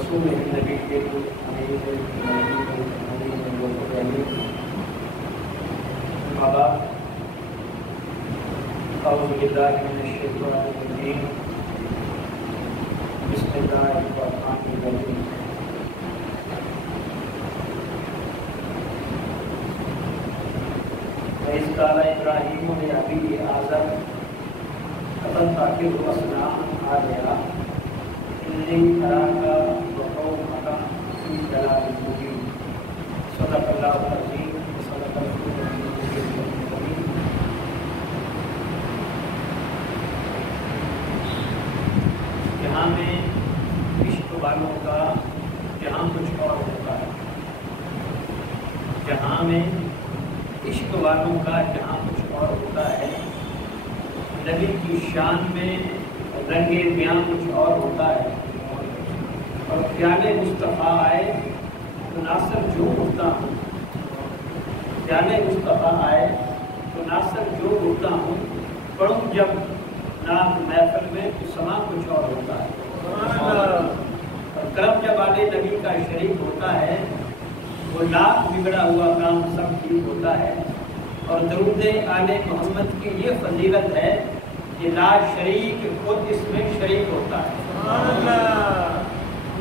رسول نبی کے اعوذ باللہ من الشیطان الرجیم بسم اللہ الرحمن الرحیم وَإِذْ قَالَ إِبْرَاهِيمُ لِأَبِيهِ آزَرَ أَتَتَّخِذُ أَصْنَامًا آلِهَةً إِنِّي أَرَاكَ وَقَوْمَكَ فِي ضَلَالٍ مُبِينٍ صدق اللہ العظیم صدق رسول الکریم۔ یہاں میں عشق والوں کا جہاں کچھ اور ہوتا ہے، جہاں میں عشق والوں کا جہاں کچھ اور ہوتا ہے، نبی کی شان میں رنگ بیاں کچھ اور ہوتا ہے، اور پیالے مصطفیٰ آئے تو ناصر جو اٹھتا ہوں، پیالے مصطفیٰ آئے تو ناصر جو اٹھتا ہوں، پڑھوں جب نعت محفل میں تو سما کچھ اور ہوتا ہے، اور کرم جب آلے نبی کا شریک ہوتا ہے وہ لاکھ بگڑا ہوا کام سب ٹھیک ہوتا ہے، اور درود آل محمد کی یہ فضیلت ہے کہ لا شریک خود اس میں شریک ہوتا ہے۔ حمد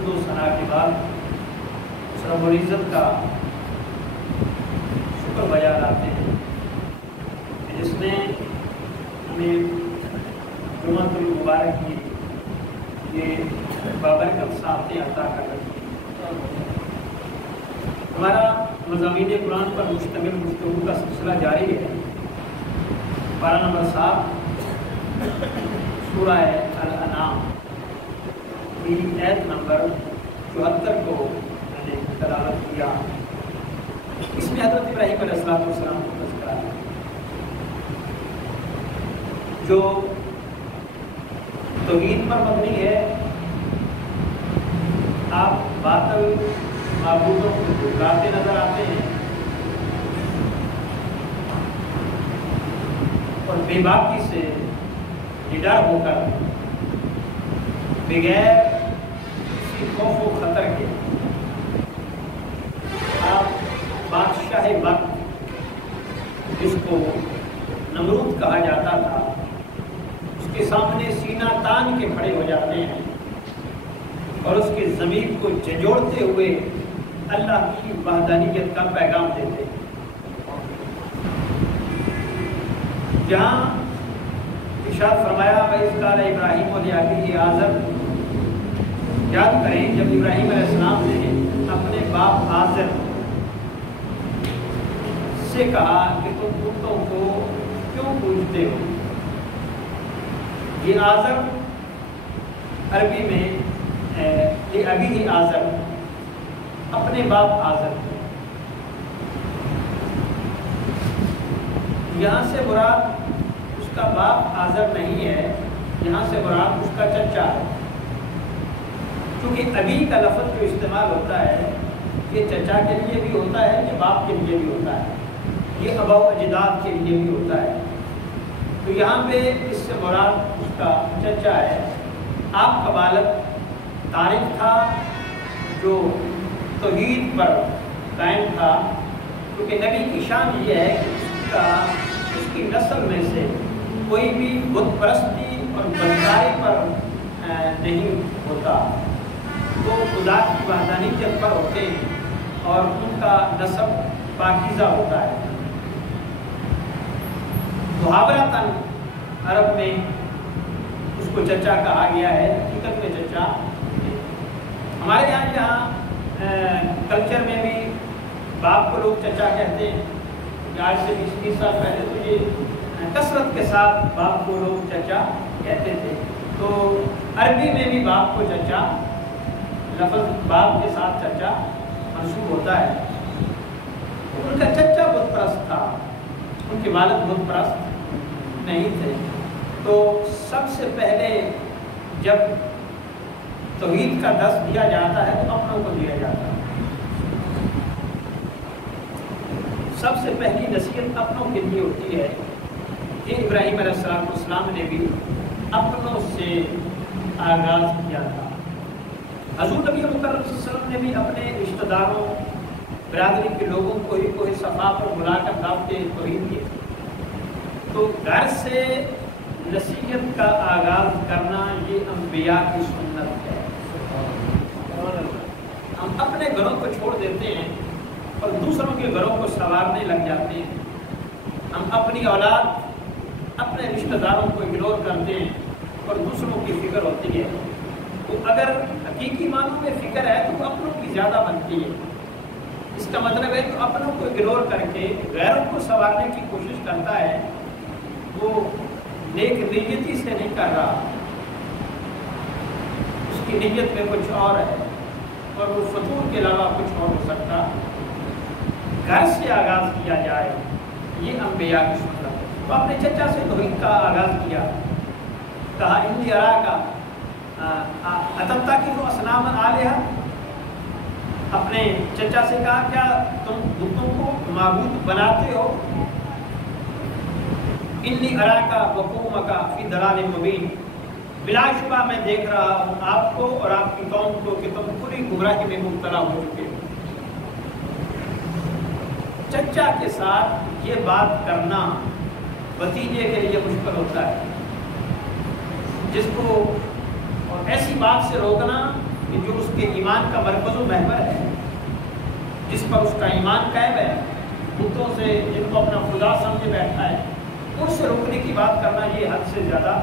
و ثنا کے بعد اس رب العزت کا شکر بجا لاتے ہیں جس نے ہمیں جمعۃ المبارک کی یہ بابرکت ساعتیں عطا کر رکھی ہیں۔ ہمارا مضامین قرآن پر مشتمل گفتگو کا سلسلہ جاری ہے۔ پارہ نمبر 7 سورہ الانعام کی آیت نمبر 74 کو میں نے تلاوت کیا۔ اس میں حضرت ابراہیم علیہ السلام کو تذکرہ ہے جو توحید پر مبنی ہے۔ آپ باطل معبودوں کو ٹھکراتے نظر آتے ہیں اور بے باکی سے نڈر ہو کر بغیر کسی خوف و خطر کے آپ بادشاہ وقت جس کو نمرود کہا جاتا تھا اس کے سامنے سینہ تان کے کھڑے ہو جاتے ہیں اور اس کی ضمیر کو جھنجھوڑتے ہوئے اللہ کی وحدانیت کا پیغام دیتے ہیں۔ جہاں ارشاد فرمایا وَإِذْ قَالَ إِبْرَاهِيمُ لِأَبِيهِ آزَرَ، یاد کریں جب ابراہیم علیہ السلام نے اپنے باپ آزر سے کہا کہ تم بتوں کو کیوں پوجتے ہو۔ یہ آزر عربی میں لِأَبِيهِ آزَرَ، اپنے باپ آزر، یہاں سے مراد اس کا باپ آزر نہیں ہے، یہاں سے مراد اس کا چچا ہے، کیونکہ ابی کا لفظ جو استعمال ہوتا ہے یہ چچا کے لیے بھی ہوتا ہے، یہ باپ کے لیے بھی ہوتا ہے، یہ ابا و اجداد کے لیے بھی ہوتا ہے۔ تو یہاں پہ اس سے مراد اس کا چچا ہے۔ آپ کا والد طارق تھا جو توحید پر قائم تھا، کیونکہ نبی کی شان یہ ہے کہ اس کی نسل میں سے کوئی بھی بت پرستی اور بدکاری پر نہیں ہوتا، وہ خدا کی وحدانیت پر ہوتے ہیں اور ان کا نسب پاکیزہ ہوتا ہے۔ محاورتاً عرب میں اس کو چچا کہا گیا ہے، حقیقت میں چچا۔ ہمارے یہاں کلچر میں بھی باپ کو لوگ چچا کہتے ہیں، آج سے 20 سال پہلے تو یہ کثرت کے ساتھ باپ کو لوگ چچا کہتے تھے۔ تو عربی میں بھی باپ کو چچا، لفظ باپ کے ساتھ چچا منسوب ہوتا ہے۔ ان کا چچا بت پرست تھا، ان کے والد بت پرست نہیں تھے۔ تو سب سے پہلے جب توحید کا درس دیا جاتا ہے تو اپنوں کو دیا جاتا ہے۔ سب سے پہلی نصیحت اپنوں کے لیے ہوتی ہے۔ یہ ابراہیم علیہ السلام نے بھی اپنوں سے آغاز کیا تھا۔ حضور نبی مکرم صلی اللہ علیہ وسلم نے بھی اپنے رشتہ داروں برادری کے لوگوں کو ہی کوئی صفا پر بلا کر دعوت توحید دی. تو گھر سے نصیحت کا آغاز کرنا یہ انبیاء کی سنت ہے. ہم اپنے گھروں کو چھوڑ دیتے ہیں اور دوسروں کے گھروں کو سنوارنے لگ جاتے ہیں. ہم اپنی اولاد اپنے رشتہ داروں کو اگنور کرتے ہیں اور دوسروں کی فکر ہوتی ہے. تو اگر حقیقی معنوں میں فکر ہے تو اپنوں کی زیادہ بنتی ہے. اس کا مطلب ہے کہ اپنوں کو اگنور کر کے غیروں کو سنوارنے کی کوشش کرتا ہے وہ نیک نیتی سے نہیں کر رہا. اس کی نیت میں کچھ اور ہے اور وہ فطور کے علاوہ کچھ اور ہو سکتا. گھر سے آغاز کیا جائے یہ انبیاء کی سنت ہے. تو اپنے چچا سے توحید کا آغاز کیا. کہا انی اراکا اتتخذ اصناما آلہہ. اپنے چچا سے کہا کیا تم بتوں کو معبود بناتے ہو؟ انی اراکا وقومکا فی ضلال مبین. بلا شبہ میں دیکھ رہا ہوں آپ کو اور آپ کی قوم کو کہ تم پوری گمراہی میں مبتلا ہو چکے ہو. چچا کے ساتھ یہ بات کرنا بھتیجے کے لیے مشکل ہوتا ہے. جس کو اور ایسی بات سے روکنا کہ جو اس کے ایمان کا مرکز و محور ہے, جس پر اس کا ایمان قائم ہے, بتوں سے جن کو اپنا خدا سمجھے بیٹھا ہے, ان سے روکنے کی بات کرنا یہ حد سے زیادہ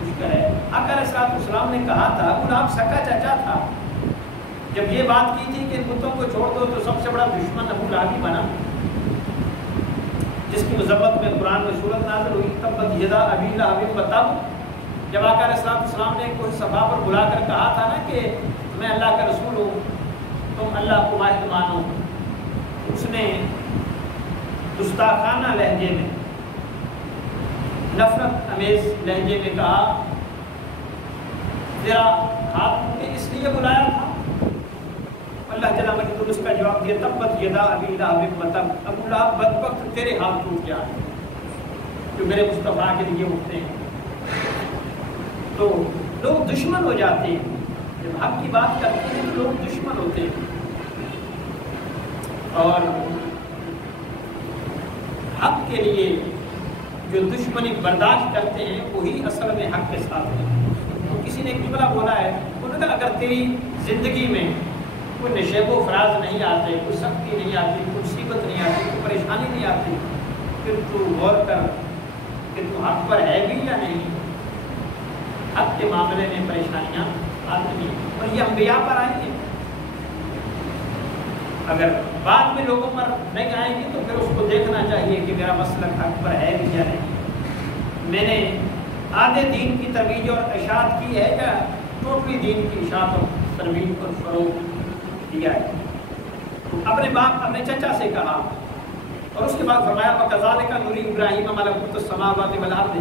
مشکل ہے. آقا علیہ السلام نے کہا تھا وہ آپ سکا چچا تھا. جب یہ بات کی تھی کہ ان بتوں کو چھوڑ دو تو سب سے بڑا دشمن ابو لہب بنا, جس کی مذمت میں قرآن میں سورت نازل ہوئی تبت یدا ابی لہب وتب. جب آقا علیہ السلام نے کوئی صفا پر بلا کر کہا تھا نا کہ میں اللہ کا رسول ہوں, تم اللہ کو واحد مانو, اس نے گستاخانہ لہجے میں, نفرت امیز لہجے میں کہا تیرا ہاتھ نے اس لیے بلایا تھا. اللہ تعالیٰ نے تو اس کا جواب دیا تبت یدا ابی لہب وتب. ابو لہب بدبخت تیرے ہاتھ ٹوٹ گیا جو میرے مصطفیٰ کے لیے اٹھتے ہیں. تو لوگ دشمن ہو جاتے ہیں جب حق کی بات کرتے ہیں تو لوگ دشمن ہوتے ہیں. اور حق کے لیے جو دشمنی برداشت کرتے ہیں وہی اصل میں حق کے ساتھ ہیں. تو کسی نے ایک جملہ بولا ہے, انہوں نے کہا اگر تیری زندگی میں کوئی نشیب و فراز نہیں آتے, کوئی سختی نہیں آتی, کوئی مصیبت نہیں آتی, کوئی پریشانی نہیں آتی, پھر تو غور کر کہ تو حق پر ہے بھی یا نہیں. حق کے معاملے میں پریشانیاں آتی ہیں اور یہ انبیاء پر آئیں گے. اگر بعد میں لوگوں پر نہیں آئیں گے تو پھر اس کو دیکھنا چاہیے کہ میرا مسلک حق پر ہے بھی یا نہیں. میں نے آدھے دین کی ترویج اور اشاعت کی ہے یا ٹوٹلی دین کی اشاعت اور ترویج اور فروغ دیا ہے. تو اپنے باپ اپنے چچا سے کہا اور اس کے بعد فرمایا وَكَذَلِكَ نُرِي إِبْرَاهِيمَ مَلَكُوتَ السَّمَاوَاتِ وَالْأَرْضِ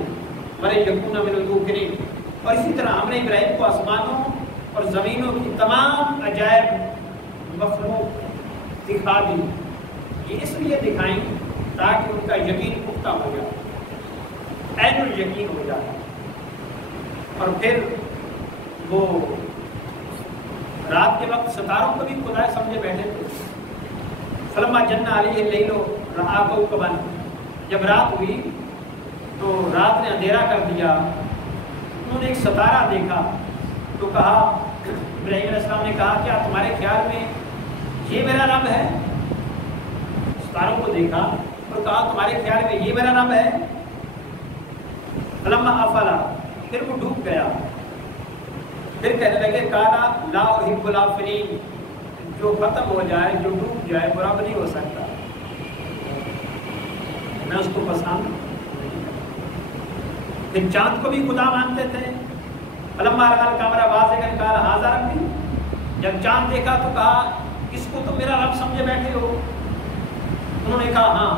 وَلِيَكُونَ مِنَ الْمُوقِنِينَ. اور اسی طرح ہم نے ابراہیم کو آسمانوں اور زمینوں کی تمام عجائب مخلوق دکھا دی. یہ اس لیے دکھائیں تاکہ ان کا یقین پختہ ہو جائے, عین الیقین ہو جائے. اور پھر وہ رات کے وقت ستاروں کو بھی خدا سمجھے بیٹھے تھے. فلما جن علیہ اللیل رآ کوکبا. جب رات ہوئی تو رات نے اندھیرا کر دیا, انہوں نے ایک ستارہ دیکھا تو کہا, ابراہیم علیہ السلام نے کہا کیا تمہارے خیال میں یہ میرا رب ہے؟ ستاروں کو دیکھا اور کہا تمہارے خیال میں یہ میرا رب ہے؟ فلما افلا, پھر وہ ڈوب گیا. پھر کہنے لگے کالا لا احب الافلین, جو ختم ہو جائے جو ڈوب جائے وہ رب نہیں ہو سکتا, میں اس کو پسند. پھر چاند کو بھی خدا مانتے تھے. فلما رأى القمر بازغا قال هذا ربي. جب چاند دیکھا تو کہا اس کو تو میرا رب سمجھے بیٹھے ہو. انہوں نے کہا ہاں.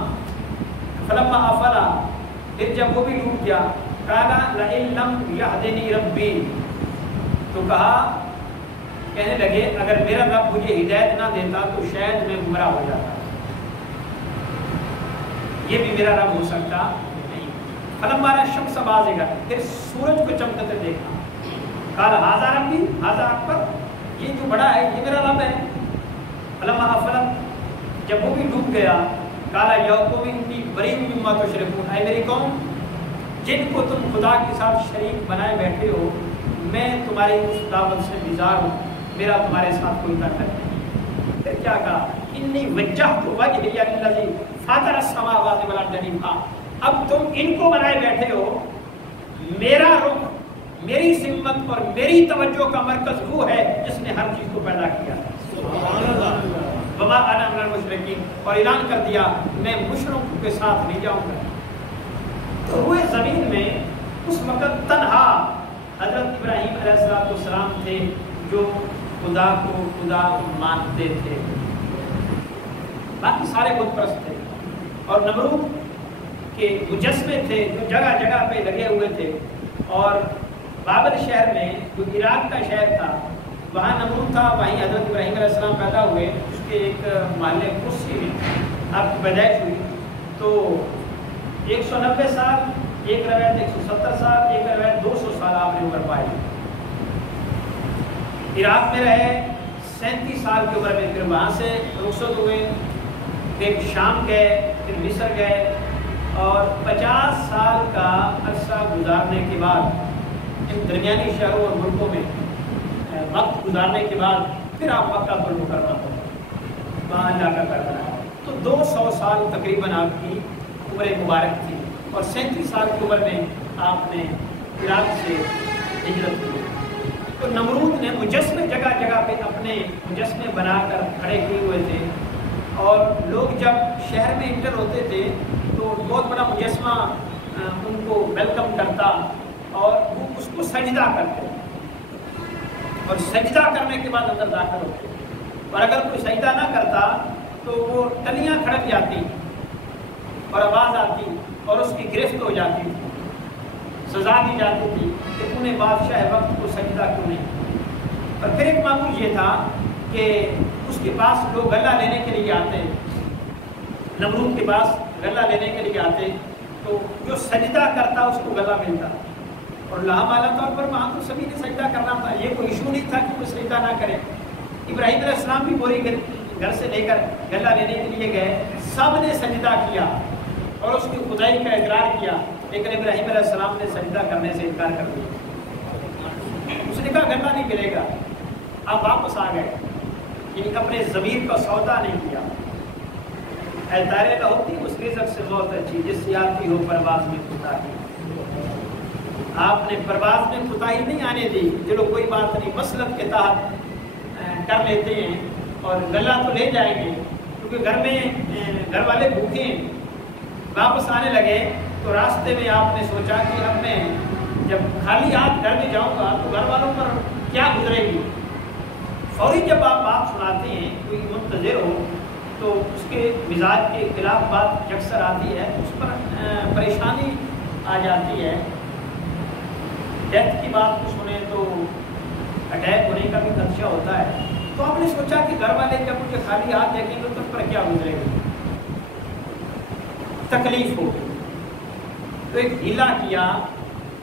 فلما افلا, پھر جب وہ بھی ڈوب گیا, قال لئن لم يهدني ربي. تو کہا, کہنے لگے اگر میرا رب مجھے ہدایت نہ دیتا تو شاید میں گمراہ ہو جاتا, یہ بھی میرا رب ہو سکتا نہیں. فلما رأى الشمس بازغا, پھر سورج کو چمکتے دیکھا. قال هذا ربي هذا اکبر. یہ جو بڑا ہے یہ میرا رب ہے. فلما افلت جب وہ بھی ڈوب گیا قال یا قوم انی بریء مما تشرکون اے میری قوم جن کو تم خدا کے ساتھ شریک بنائے بیٹھے ہو میں تمہاری اس دعوت سے بیزار ہوں میرا تمہارے ساتھ کوئی تعلق نہیں. پھر کیا کہا انی وجہت وجہی للذی فاطر السماوات والارض حنیفا. اب تم ان کو بنائے بیٹھے ہو میرا رخ میری سمت اور میری توجہ کا مرکز وہ ہے جس نے ہر چیز کو پیدا کیا. سبحان اللہ. وما انا من المشرکین اور اعلان کر دیا میں مشرکوں کے ساتھ نہیں جاؤں گا. تو روئے زمین میں اس وقت تنہا حضرت ابراہیم علیہ السلام تھے جو خدا کو خدا مانتے تھے. باقی سارے بت پرست تھے اور نمرود کے مجسمے تھے جو جگہ جگہ پہ لگے ہوئے تھے. اور بابل شہر میں جو عراق کا شہر تھا وہاں نمرود تھا وہیں حضرت ابراہیم علیہ السلام پیدا ہوئے. اس کے ایک محلے کرسی میں آپ کی پیدائش ہوئی. تو 190 سال ایک روایت 170 سال ایک روایت 200 سال آپ نے عمر پائی. عراق میں رہے 37 سال کی عمر میں پھر وہاں سے رخصت ہوئے پھر شام گئے پھر مصر گئے اور 50 سال کا عرصہ گزارنے کے بعد ان درمیانی شہروں اور ملکوں میں وقت گزارنے کے بعد پھر آپ مکہ پر مکرمہ ہو وہاں اللہ کا گھر بنایا. تو 200 سال تقریباً آپ کی عمر مبارک تھی اور 37 سال کی عمر میں آپ نے عراق سے ہجرت کی. تو نمرود نے مجسمے جگہ جگہ پہ اپنے مجسمے بنا کر کھڑے کیے ہوئے تھے اور لوگ جب شہر میں انٹر ہوتے تھے تو بہت بڑا مجسمہ ان کو ویلکم کرتا اور وہ اس کو سجدہ کرتے اور سجدہ کرنے کے بعد اندر داخل ہوتے. اور اگر کوئی سجدہ نہ کرتا تو وہ ٹلیاں کھڑک جاتی اور آواز آتی اور اس کی گرفت ہو جاتی تھی. سزا دی جاتی تھی کہ تو نے بادشاہ وقت کو سجدہ کیوں نہیں. اور پھر ایک معمول یہ تھا کہ اس کے پاس لوگ غلہ لینے کے لیے آتے نمرود کے پاس غلہ لینے کے لیے آتے تو جو سجدہ کرتا اس کو غلہ ملتا. اور لامحالہ طور پر وہاں تو سبھی نے سجدہ کرنا تھا. یہ کوئی ایشو نہیں تھا کہ کوئی سجدہ نہ کرے. ابراہیم علیہ السلام بھی بوری گھر سے لے کر غلہ لینے کے لیے گئے. سب نے سجدہ کیا اور اس کی خدائی کا اقرار کیا لیکن ابراہیم علیہ السلام نے سجدہ کرنے سے انکار کر دیا. اس نے کہا غلہ نہیں ملے گا. آپ واپس آ گئے یعنی اپنے ضمیر کا سودا نہیں کیا. اے دائرے کا ہوتی اس رزق سے بہت اچھی جس سے آتی ہو پرواز میں کوتاہی. آپ نے پرواز میں کوتاہی نہیں آنے دی. چلو کوئی بات نہیں مسلک کے تحت کر لیتے ہیں اور غلہ تو لے جائیں گے کیونکہ گھر میں گھر والے بھوکے ہیں. واپس آنے لگے تو راستے میں آپ نے سوچا کہ اب میں جب خالی ہاتھ گھر میں جاؤں گا تو گھر والوں پر کیا گزرے گی. فوری جب آپ بات سناتے ہیں کوئی منتظر ہو تو اس کے مزاج کے خلاف بات یکسر آتی ہے اس پر پریشانی آ جاتی ہے. ڈیتھ کی بات کو سنیں تو اٹیک ہونے کا بھی خدشہ ہوتا ہے. تو آپ نے سوچا کہ گھر والے جب مجھے خالی ہاتھ دیکھیں گے تو اس پر کیا گزرے گی تکلیف ہو. تو ایک ہیلا کیا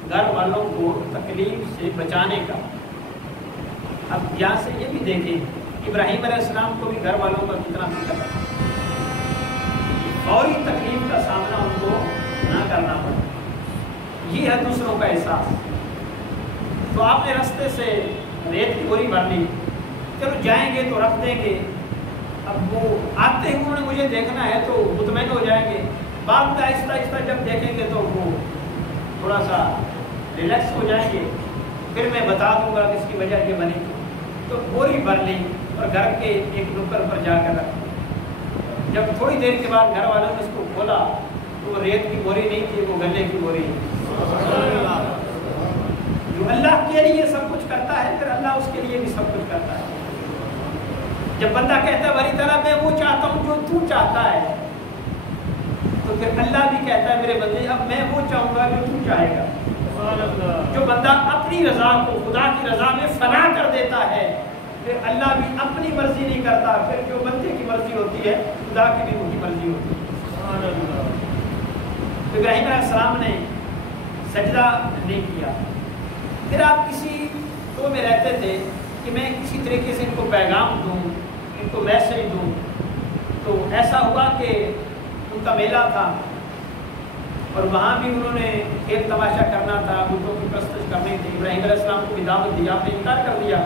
گھر والوں کو تکلیف سے بچانے کا. اب یہاں سے یہ بھی دیکھیں ابراہیم علیہ السلام کو بھی گھر والوں کا کتنا فکر تھا. فوری تکلیف کا سامنا ان کو نہ کرنا پڑا. یہ ہے دوسروں کا احساس. تو آپ نے رستے سے ریت کی بوری بھر لی. چلو جائیں گے تو رکھ دیں گے. اب وہ آتے ہی انہوں نے مجھے دیکھنا ہے تو مطمئن ہو جائیں گے. بعد میں آہستہ آہستہ جب دیکھیں گے تو وہ تھوڑا سا ریلیکس ہو جائیں گے. پھر میں بتا دوں گا کہ اس کی وجہ یہ بنی. تو بوری بھر لی اور گھر کے ایک نکر پر جا کر رکھ. جب تھوڑی دیر کے بعد گھر والوں نے اس کو کھولا تو وہ ریت کی بوری نہیں تھی وہ غلے کی بوری. جو اللہ کے لیے سب کچھ کرتا ہے پھر اللہ اس کے لیے بھی سب کچھ کرتا ہے. جب بندہ کہتا ہے بری طرح میں وہ چاہتا ہوں جو تو چاہتا ہے تو پھر اللہ بھی کہتا ہے میرے بندے اب میں وہ چاہوں گا جو تو چاہے گا. جو بندہ اپنی رضا کو خدا کی رضا میں فنا کر دیتا ہے پھر اللہ بھی اپنی مرضی نہیں کرتا. پھر جو بندے کی مرضی ہوتی ہے خدا کی بھی وہی مرضی ہوتی ہے. ابراہیم علیہ السلام نے سجدہ نہیں کیا. پھر آپ کسی تو میں رہتے تھے کہ میں کسی طریقے سے ان کو پیغام دوں، ان کو میسج دوں. تو ایسا ہوا کہ ان کا میلہ تھا اور وہاں بھی انہوں نے کھیل تماشا کرنا تھا، بتوں کی پرستش کرنی تھی. ابراہیم علیہ السلام کو بھی دعوت دی، آپ نے انکار کر دیا.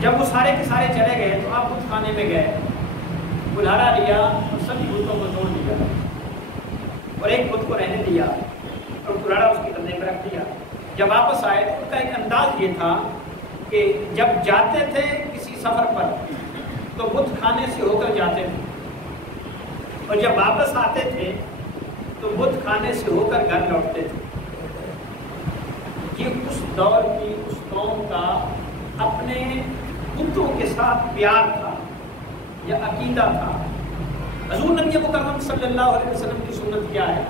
جب وہ سارے کے سارے چلے گئے تو آپ بت خانے میں گئے، بلہارا لیا اور سبھی بتوں کو توڑ دیا اور ایک بت کو رہنے دیا اور کلاڑا اس کے کندھے پہ رکھ دیا. جب واپس آئے تو ان کا ایک انداز یہ تھا کہ جب جاتے تھے کسی سفر پر تو بت خانے سے ہو کر جاتے تھے اور جب واپس آتے تھے تو بت خانے سے ہو کر گھر لوٹتے تھے. یہ اس دور کی اس قوم کا اپنے بتوں کے ساتھ پیار تھا یا عقیدہ تھا. حضور نبی مکرم صلی اللہ علیہ وسلم کی سنت کیا ہے؟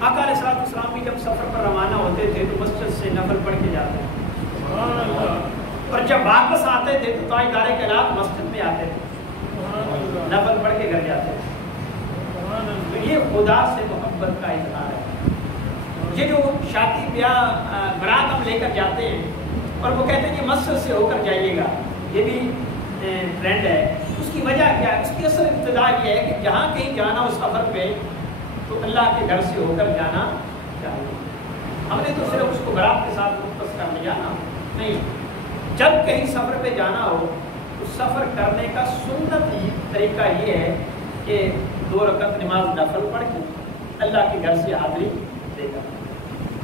آقا علیہ السلام بھی جب سفر پر روانہ ہوتے تھے تو مسجد سے نفل پڑھ کے جاتے تھے اور جب واپس آتے تھے تو تاجدار کے رات مسجد میں آتے تھے، نفل پڑھ کے گھر جاتے تھے. تو یہ خدا سے محبت کا اظہار ہے. یہ جو شادی بیاہ برات ہم لے کر جاتے ہیں اور وہ کہتے ہیں کہ مسجد سے ہو کر جائیے گا، یہ بھی ٹرینڈ ہے. اس کی وجہ کیا ہے؟ اس کی اصل ابتدا یہ ہے کہ جہاں کہیں جانا ہو سفر پہ تو اللہ کے گھر سے ہو کر جانا چاہیے. ہم نے تو صرف اس کو برات کے ساتھ مختص کر لیا نا، نہیں. جب کہیں سفر پہ جانا ہو تو سفر کرنے کا سنت طریقہ یہ ہے کہ 2 رکعت نماز نفل پڑھ کے اللہ کے گھر سے حاضری دے گا.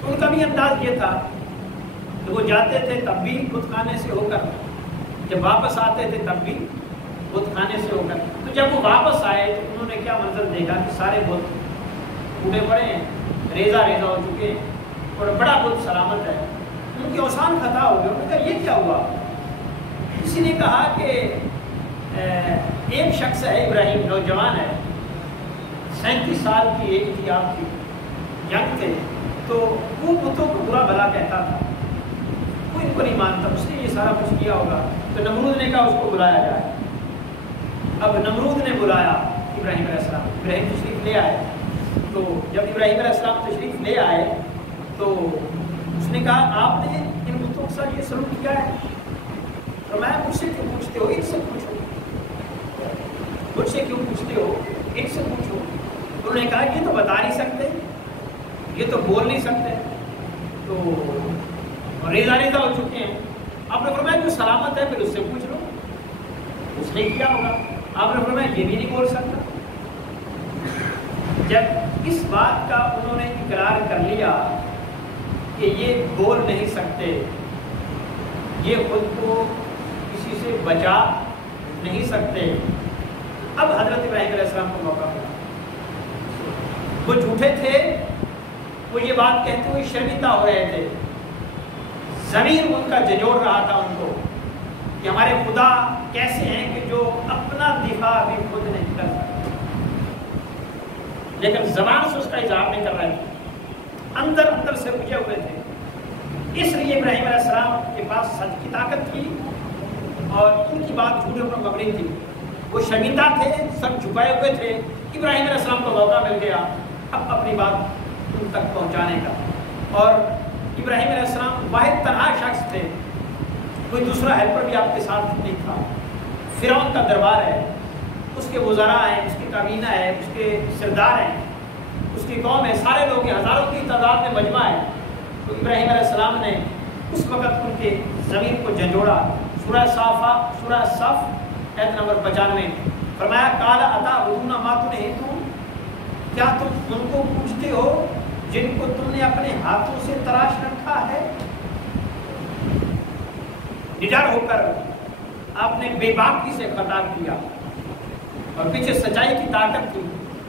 ان کا بھی انداز یہ تھا کہ وہ جاتے تھے تب بھی بت خانے سے ہو کر، جب واپس آتے تھے تب بھی بت خانے سے ہو کر. تو جب وہ واپس آئے تو انہوں نے کیا منظر دیکھا کہ سارے بت ٹوٹے پڑے ہیں، ریزہ ریزہ ہو چکے ہیں اور بڑا بت سلامت ہے. ان کے اوسان خطا ہو گئے. انہوں نے کہا یہ کیا ہوا؟ کسی نے کہا کہ ایک شخص ہے ابراہیم، نوجوان ہے، 37 سال کی ایج تھی، آپ کی جنگ تھے، تو وہ بتوں کو برا بھلا کہتا تھا، کوئی ان کو نہیں مانتا. اس نے یہ سارا کچھ کیا ہوگا. تو نمرود نے کہا اس کو بلایا جائے. اب نمرود نے بلایا ابراہیم علیہ السلام. ابراہیم تشریف لے آئے. تو جب ابراہیم علیہ السلام تشریف لے آئے تو اس نے کہا آپ نے ان بتوں کے ساتھ یہ سلوک کیا ہے؟ فرمایا مجھ سے کیوں پوچھتے ہو؟ ان سے پوچھو. مجھ سے کیوں پوچھتے ہو؟ ان سے پوچھو. انہوں نے کہا یہ تو بتا نہیں سکتے، یہ تو بول نہیں سکتے، تو ریزہ ریزہ ہو چکے ہیں. آپ نے فرمایا جو سلامت ہے پھر اس سے پوچھ لو، اس نے کیا ہوگا. آپ نے فرمایا یہ بھی نہیں بول سکتا. جب اس بات کا انہوں نے اقرار کر لیا کہ یہ بول نہیں سکتے، یہ خود کو کسی سے بچا نہیں سکتے، اب حضرت ابراہیم علیہ السلام کو موقع ملا. وہ جھوٹے تھے، وہ یہ بات کہتے ہوئے شرمندہ ہو رہے تھے. ضمیر ان کا جھنجھوڑ رہا تھا ان کو کہ ہمارے خدا کیسے ہیں کہ جو اپنا دفاع بھی خود نہیں کر سکتے، لیکن زبان سے اس کا اظہار نہیں کر رہے تھے، اندر اندر سے بجھے ہوئے تھے. اس لیے ابراہیم علیہ السلام کے پاس سچ کی طاقت تھی اور ان کی بات جھوٹے پر مبنی تھی. وہ شرمندہ تھے، سب چھپائے ہوئے تھے. ابراہیم علیہ السلام کو موقع مل گیا اب اپنی بات ان تک پہنچانے کا. اور ابراہیم علیہ السلام واحد تنہا شخص تھے، کوئی دوسرا ہیلپر بھی آپ کے ساتھ نہیں تھا. فرعون کا دربار ہے، اس کے وزراء ہیں، اس کی کابینہ ہے، اس کے سردار ہیں، اس کی قوم ہے، سارے لوگ ہیں، ہزاروں کی تعداد میں مجمع ہے. تو ابراہیم علیہ السلام نے اس وقت ان کے ضمیر کو جھنجھوڑا. سورہ صف آیت نمبر 95 فرمایا قال اتعبدون ما تنحتون، کیا تم ان کو پوچھتے ہو جن کو تم نے اپنے ہاتھوں سے تراش رکھا ہے؟ نڈر ہو کر آپ نے بے باکی سے خطاب کیا اور پیچھے سچائی کی طاقت تھی.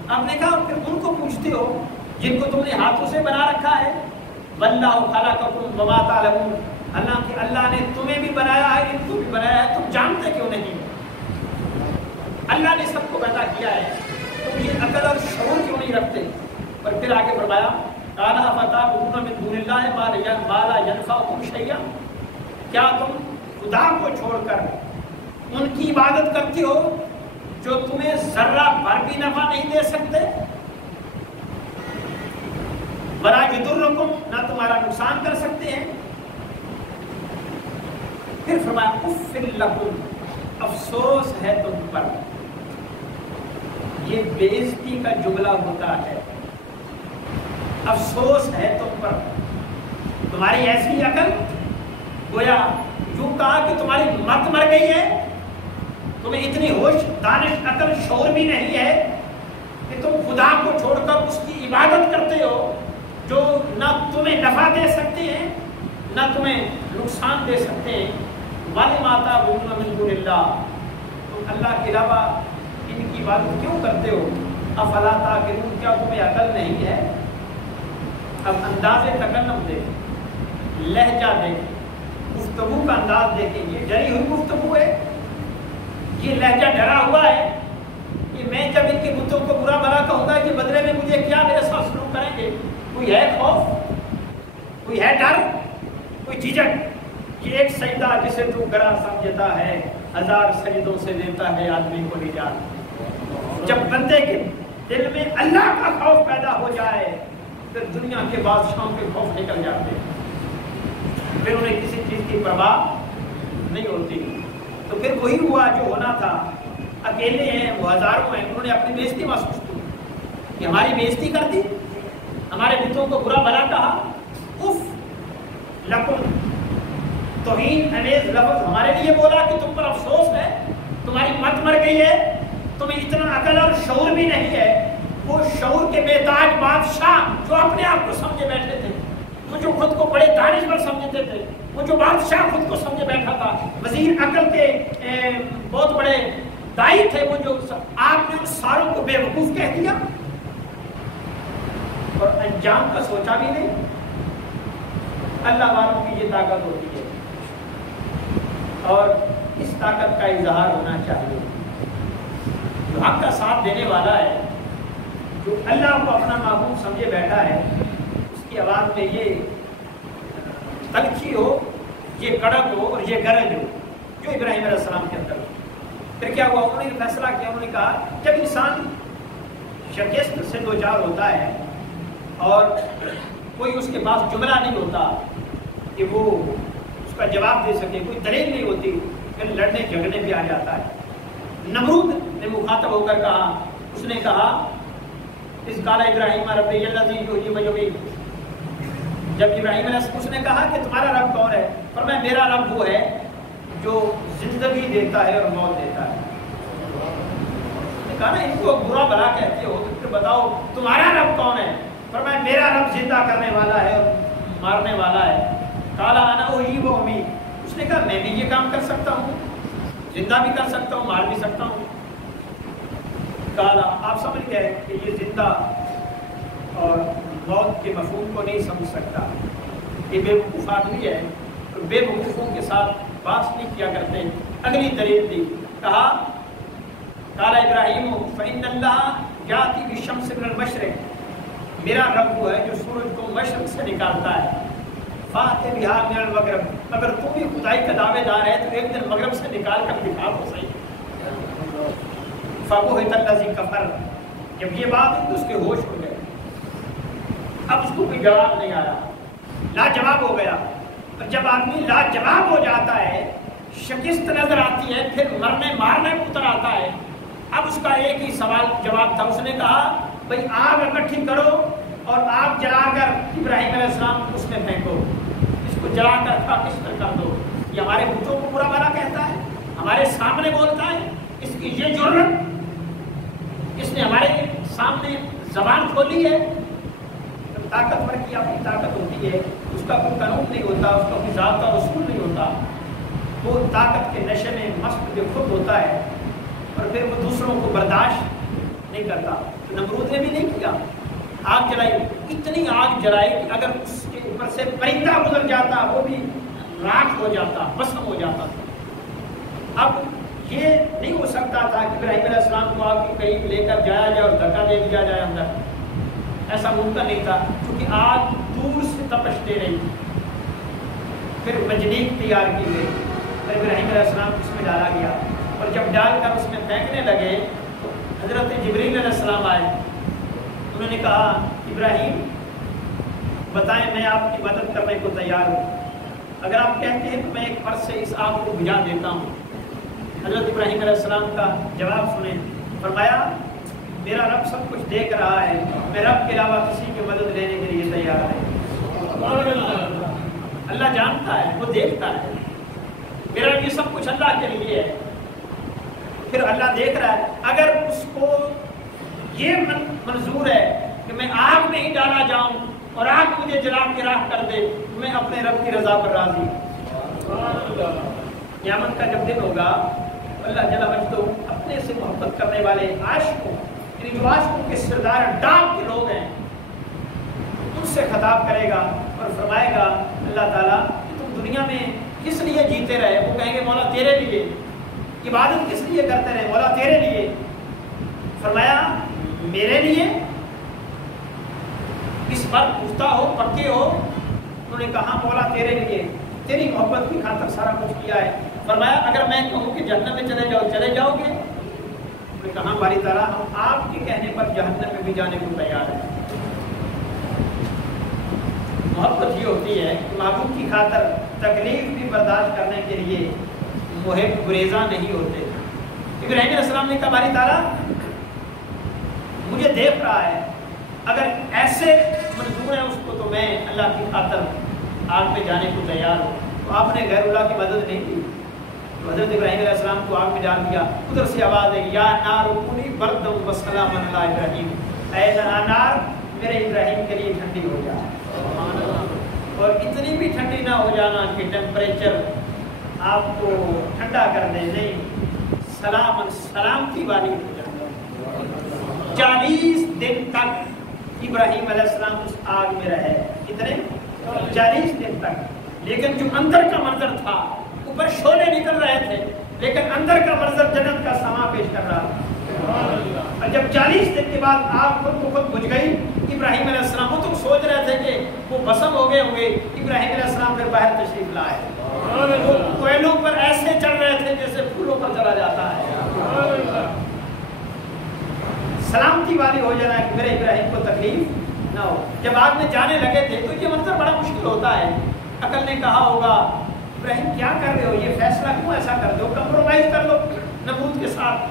آپ نے کہا پھر ان کو پوچھتے ہو جن کو تم نے ہاتھوں سے بنا رکھا ہے؟ واللہ خلقکم وما تعلمون، حالانکہ اللہ نے تمہیں بھی بنایا ہے، ان کو بھی بنایا ہے، تم جانتے کیوں نہیں؟ اللہ نے سب کو پیدا کیا ہے، تم یہ عقل اور شعور کیوں نہیں رکھتے؟ اور پھر آگے فرمایا قال افتعبدون من دون اللہ ما لا ينفعکم شیئا، کیا تم خدا کو چھوڑ کر ان کی عبادت کرتے ہو جو تمہیں ذرہ بھر بھی نفع نہیں دے سکتے؟ ولا یضرکم، نہ تمہارا نقصان کر سکتے ہیں. پھر فرمایا اف لکم، افسوس ہے تم پر. یہ بے عزتی کا جملہ ہوتا ہے. افسوس ہے تم پر، تمہاری ایسی عقل، گویا یوں کہا کہ تمہاری مت مر گئی ہے، تمہیں اتنی ہوش دانش عقل شعور بھی نہیں ہے کہ تم خدا کو چھوڑ کر اس کی عبادت کرتے ہو جو نہ تمہیں نفع دے سکتے ہیں نہ تمہیں نقصان دے سکتے ہیں. وَلِمَا تَعْبُدُونَ مِن دُونِ اللَّهِ، تم اللہ کے علاوہ ان کی عبادت کیوں کرتے ہو؟ افلا تعقلون، کیا تمہیں عقل نہیں ہے؟ اب انداز تکلم دیکھیں، لہجہ دیکھیں، گفتگو کا انداز دیکھیں. یہ ڈری ہوئی گفتگو ہے، یہ لہجہ ڈرا ہوا ہے کہ میں جب ان کے بتوں کو برا بھلا کہوں گا کہ بدلے میں مجھے کیا میرے ساتھ سلوک کریں گے. کوئی ہے خوف، کوئی ہے ڈر، کوئی جھجک. یہ ایک سجدہ جسے تو گرا سمجھتا ہے، 1000 سجدوں سے دیتا ہے آدمی کو نجات. جب بندے کے دل میں اللہ کا خوف پیدا ہو جائے پھر دنیا کے بادشاہوں کے خوف نکل جاتے ہیں، پھر انہیں کسی چیز کی پرواہ نہیں ہوتی. تو پھر وہی ہوا جو ہونا تھا. اکیلے ہیں وہ، ہزاروں ہیں، انہوں نے اپنی بے عزتی محسوس کی کہ ہماری بے عزتی کر دی، ہمارے بتوں کو برا بھلا کہا. اف لکم، توہین امیز لفظ ہمارے لیے بولا کہ تم پر افسوس ہے، تمہاری مت مر گئی ہے، تمہیں اتنا عقل اور شعور بھی نہیں ہے. وہ شعور کے بے تاج بادشاہ جو اپنے آپ کو سمجھے بیٹھے تھے، وہ جو خود کو بڑے دانشور سمجھتے تھے، وہ جو بادشاہ خود کو سمجھے بیٹھا تھا، وزیر عقل کے بہت بڑے دائی تھے، وہ جو آپ نے ان ساروں کو بے وقوف کہہ دیا اور انجام کا سوچا بھی نہیں. اللہ والوں کی یہ طاقت ہوتی ہے اور اس طاقت کا اظہار ہونا چاہیے. جو حق کا ساتھ دینے والا ہے، جو اللہ کو اپنا معبود سمجھے بیٹھا ہے، اس کی آواز میں یہ تلخی ہو، یہ کڑک ہو اور یہ گرج ہو جو ابراہیم علیہ السلام کے اندر ہو. پھر کیا ہوا؟ انہوں نے فیصلہ کیا، انہوں نے کہا جب انسان شکست سے دوچار ہوتا ہے اور کوئی اس کے پاس جملہ نہیں ہوتا کہ وہ اس کا جواب دے سکے، کوئی دلیل نہیں ہوتی، پھر لڑنے جھگڑنے پہ آ جاتا ہے. نمرود نے مخاطب ہو کر کہا، اس نے کہا اس قال ابراہیم ربی الذی یحیی و یمیت. جب ابراہیم علیہ السلام، اس نے کہا کہ تمہارا رب کون ہے؟ فرمایا میرا رب وہ ہے جو زندگی دیتا ہے اور موت دیتا ہے. کہا نا ان کو برا بھلا کہتے ہو تو پھر بتاؤ تمہارا رب کون ہے؟ فرمایا میرا رب زندہ کرنے والا ہے اور مارنے والا ہے. قال انا احیی و امیت. اس نے کہا میں بھی یہ کام کر سکتا ہوں، زندہ بھی کر سکتا ہوں، مار بھی سکتا ہوں. قال آپ سمجھ گئے کہ یہ زندہ اور موت کے مفہوم کو نہیں سمجھ سکتا، یہ بے وقوف آدمی ہے اور بے وقوفوں کے ساتھ بات نہیں کیا کرتے. اگلی دلیل دی، کہا قال ابراہیم فإن اللہ یأتی بالشمس من المشرق. میرا رب وہ ہے جو سورج کو مشرق سے نکالتا ہے. فأت بہا من المغرب. اگر تم بھی خدائی کا دعوے دار ہے تو ایک دن مغرب سے نکال کر دکھا تو صحیح. فبہت الذی کفر. جب یہ بات ہوئی تو اس کے ہوش ہو گئے. اب اس کو کوئی جواب نہیں آیا، لاجواب ہو گیا. اور جب آدمی لاجواب ہو جاتا ہے، شکست نظر آتی ہے، پھر مرنے مارنے اتر آتا ہے. اب اس کا ایک ہی سوال جواب تھا. اس نے کہا بھائی آگ اکٹھی کرو اور آگ جلا کر ابراہیم علیہ السلام اس میں پھینکو، اس کو جلا کر خاکش کر دو. یہ ہمارے بتوں کو برا بھلا کہتا ہے، ہمارے سامنے بولتا ہے، اس کی یہ جرأت، اس نے ہمارے سامنے زبان کھولی ہے. طاقتور کی اپنی طاقت ہوتی ہے، اس کا کوئی قانون نہیں ہوتا، اس کا کوئی ذات کا اصول نہیں ہوتا. وہ طاقت کے نشے میں مست بے خود ہوتا ہے اور پھر وہ دوسروں کو برداشت نہیں کرتا. تو نمرود نے بھی نہیں کیا، آگ جلائی، اتنی آگ جلائی کہ اگر اس کے اوپر سے پرندہ گزر جاتا وہ بھی راکھ ہو جاتا، بھسم ہو جاتا. اب یہ نہیں ہو سکتا تھا کہ ابراہیم علیہ السلام کو آگ کے قریب لے کر جایا جائے اور دھکا دے دیا جائے اندر، ایسا ممکن نہیں تھا کیونکہ آگ دور سے تپش دے رہی. پھر منجنیق تیار کی گئی، پھر ابراہیم علیہ السلام اس میں ڈالا گیا اور جب ڈال کر اس میں پھینکنے لگے تو حضرت جبریل علیہ السلام آئے. انہوں نے کہا ابراہیم بتائیں میں آپ کی مدد کرنے کو تیار ہوں. اگر آپ کہتے ہیں تو میں ایک فرض سے اس آگ کو بجھا دیتا ہوں۔ حضرت ابراہیم علیہ السلام کا جواب سنیں، فرمایا میرا رب سب کچھ دیکھ رہا ہے، میں رب کے علاوہ کسی کی مدد لینے کے لیے تیار ہے۔ اللہ جانتا ہے، وہ دیکھتا ہے، میرا یہ سب کچھ اللہ کے لیے ہے۔ پھر اللہ دیکھ رہا ہے، اگر اس کو یہ منظور ہے کہ میں آگ میں ہی ڈالا جاؤں اور آگ مجھے جلا کے راکھ کر دے، میں اپنے رب کی رضا پر راضی ہوں۔ قیامت کا جب دن ہوگا، اللہ جل مجدہ اپنے سے محبت کرنے والے عاشقوں، یعنی جو عاشقوں کے سردار ڈاک کے لوگ ہیں، ان سے خطاب کرے گا اور فرمائے گا اللہ تعالیٰ کہ تم دنیا میں کس لیے جیتے رہے؟ وہ کہیں گے مولا تیرے لیے۔ عبادت کس لیے کرتے رہے؟ مولا تیرے لیے۔ فرمایا میرے لیے؟ اس بات پوچھتا ہو، پکے ہو؟ انہوں نے کہا مولا تیرے لیے، تیری محبت کی خاطر سارا کچھ کیا ہے۔ فرمایا اگر میں کہوں کہ جہنم میں چلے جاؤ، چلے جاؤ گے؟ انہوں نے کہا باری تعالیٰ ہم آپ کے کہنے پر جہنم میں بھی جانے کو تیار ہیں۔ محبت یہ ہوتی ہے کہ محبوب کی خاطر تکلیف بھی برداشت کرنے کے لیے محب گریزاں نہیں ہوتے۔ ابراہیم علیہ السلام نے کہا باری تعالیٰ مجھے دیکھ رہا ہے، اگر ایسے منظور ہے اس کو تو میں اللہ کی خاطر آگ میں جانے کو تیار ہوں۔ تو آپ نے غیر اللہ کی مدد نہیں کی، تو حضرت ابراہیم علیہ السلام کو آگ میں ڈال دیا۔ ادھر سے آواز ہے یا نار کونی بردا وسلاما علی ابراہیم، اے نار میرے ابراہیم کے لیے ٹھنڈی ہو جا، اور اتنی بھی ٹھنڈی نہ ہو جانا کہ ٹیمپریچر آپ کو ٹھنڈا کر دے، نہیں، سلامتی والی ہو جانا۔ 40 دن تک ابراہیم علیہ السلام اس آگ میں رہے، کتنے؟ 40 دن تک۔ لیکن جو اندر کا منظر تھا، اوپر شعلے نکل رہے تھے لیکن اندر کا منظر جنت کا سما پیش کر رہا تھا۔ اور جب 40 دن کے بعد آگ خود بخود بجھ گئی، ابراہیم علیہ السلام وہ تو سوچ رہے تھے کہ وہ بسم ہو گئے ہوں گے، ابراہیم علیہ السلام پھر باہر تشریف لائے، وہ کوئلوں پر ایسے چل رہے تھے جیسے پھولوں پر چلا جاتا ہے۔ سلامتی والی ہو جانا کہ میرے ابراہیم کو تکلیف نہ ہو۔ جب آگ میں جانے لگے تھے تو یہ منظر بڑا مشکل ہوتا ہے۔ عقل نے کہا ہوگا ابراہیم کیا کر رہے ہو، یہ فیصلہ کیوں ایسا کر دو، کمپرومائز کر لو نمرود کے ساتھ،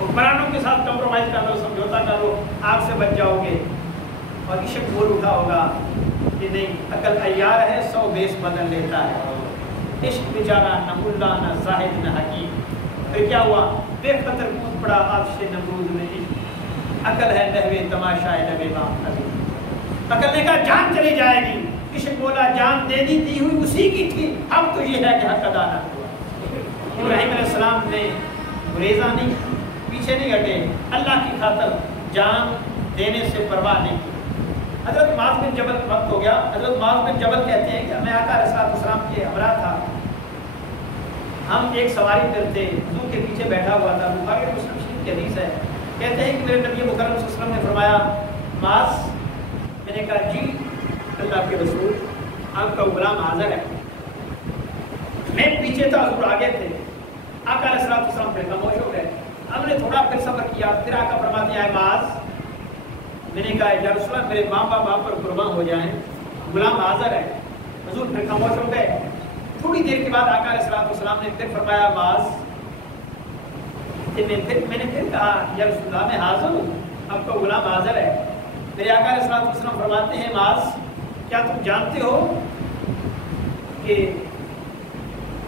حکمرانوں کے ساتھ کمپرومائز کر لو، سمجھوتا کر لو، آگ سے بچ جاؤ گے۔ اور عشق بول اٹھا ہوگا کہ نہیں، عقل عیار ہے 100 بیس بدل لیتا ہے، عشق بیچارہ نہ ملا نہ زاہد نہ حکیم۔ پھر کیا ہوا؟ بے خطر کود پڑا آتش نمرود میں عشق، عقل ہے نحوے تماشائے لبے بام ابھی۔ عقل نے کہا جان چلی جائے گی، عشق بولا جان دی ہوئی اسی کی تھی، اب تو یہ ہے کہ حق ادا نہ ہوا۔ ابراہیم علیہ السلام نے گریزہ نہیں، پیچھے نہیں ہٹے، اللہ کی خاطر جان دینے سے پرواہ نہیں کی۔ حضرت معاذ بن جبل وقت ہو گیا، حضرت معاذ بن جبل کہتے ہیں کہ میں آقا علیہ السلام کے ہمراہ تھا، ہم ایک سواری پر تھے، حضور کے پیچھے بیٹھا ہوا تھا، بخاری اور مسلم شریف کی حدیث ہے، کہتے ہیں کہ میرے نبی مکرم صلی اللہ علیہ وسلم نے فرمایا معاذ، میں نے کہا جی اللہ کے رسول، آپ کا غلام حاضر ہے۔ میں پیچھے تھا، حضور آگے تھے، آقا علیہ السلام پھر خاموش ہو گئے۔ ہم نے تھوڑا پھر صبر کیا، پھر آقا فرماتے ہیں معاذ، میں نے کہا یا رسول اللہ میرے ماں باپ آپ پر قربان ہو جائیں، غلام حاضر ہے۔ حضور پھر خاموش ہو گئے۔ تھوڑی دیر کے بعد آقا علیہ السلام نے پھر فرمایا معاذ، میں نے پھر کہا یا رسول اللہ میں حاضر ہوں، آپ کا غلام حاضر ہے۔ میرے آقا علیہ السلام فرماتے ہیں معاذ، کیا تم جانتے ہو کہ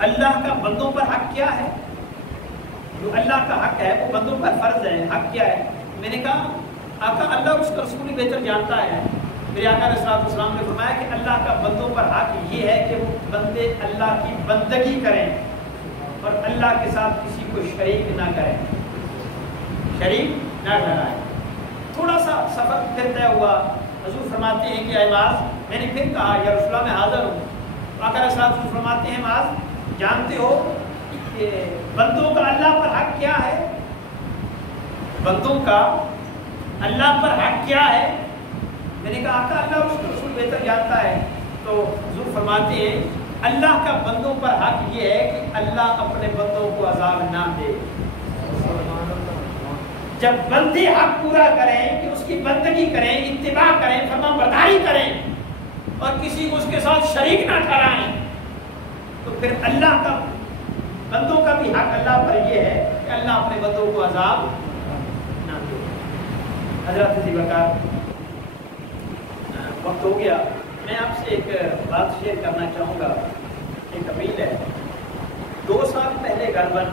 اللہ کا بندوں پر حق کیا ہے؟ جو اللہ کا حق ہے وہ بندوں پر فرض ہے، حق کیا ہے؟ میں نے کہا آقا اللہ اس کا رسول ہی بہتر جانتا ہے۔ میرے آقا علیہ السلام نے فرمایا کہ اللہ کا بندوں پر حق یہ ہے کہ وہ بندے اللہ کی بندگی کریں اور اللہ کے ساتھ کسی کو شریک نہ کریں، شریک نہ ٹھہرائیں۔ تھوڑا سا سفر پھر طے ہوا، حضور فرماتے ہیں کہ اے معاذ، میں نے پھر کہا یا رسول اللہ میں حاضر ہوں۔ آقا علیہ السلام فرماتے ہیں معاذ، جانتے ہو کہ بندوں کا اللہ پر حق کیا ہے؟ بندوں کا اللہ پر حق کیا ہے؟ میں نے کہا آقا اللہ اس کا رسول بہتر جانتا ہے۔ تو حضور فرماتے ہیں اللہ کا بندوں پر حق یہ ہے کہ اللہ اپنے بندوں کو عذاب نہ دے۔ جب بندے حق پورا کریں کہ اس کی بندگی کریں، اتباع کریں، فرما برداری کریں، اور کسی کو اس کے ساتھ شریک نہ ٹھہرائیں، تو پھر اللہ کا بندوں کا بھی حق اللہ پر یہ ہے کہ اللہ اپنے بندوں کو عذاب نہ دے۔ حضرت ذی بکار وقت ہو گیا، میں آپ سے ایک بات شیئر کرنا چاہوں گا، ایک اپیل ہے۔ 2 سال پہلے گھر بن